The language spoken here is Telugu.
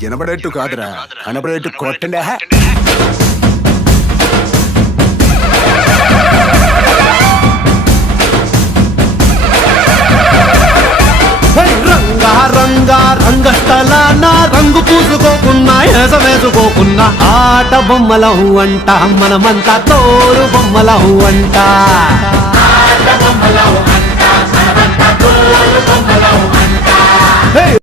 వినబడేట్టు కాదురా, కనబడేట్టు కొట్టండి. రంగా రంగా రంగస్థలాన రంగు పూసుకోకున్నా ఎస వేసుకోకున్నా ఆట బొమ్మలహు అంట మనమంతా తోరు బొమ్మలహు అంట.